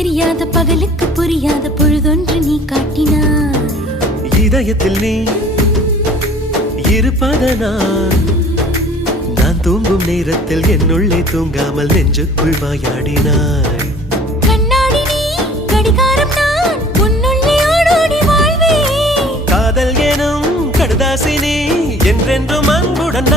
தெரியாத பகலுக்கு புரியாத பொழுதொன்று நீ காட்டினாய். இதயத்தில் நீ இருப்பதனால் நான் தூங்கும் நேரத்தில் என்னுள்ளே தூங்காமல் நெஞ்சுக்குள் வாயாடினாய். கண்ணாடி நீ கடிகாரம் நான் உன்னுள்ளே ஓடோடி வாழ்வே. காதல் எனும் கடுதாசி நீ என்றென்றும் அன்புடன்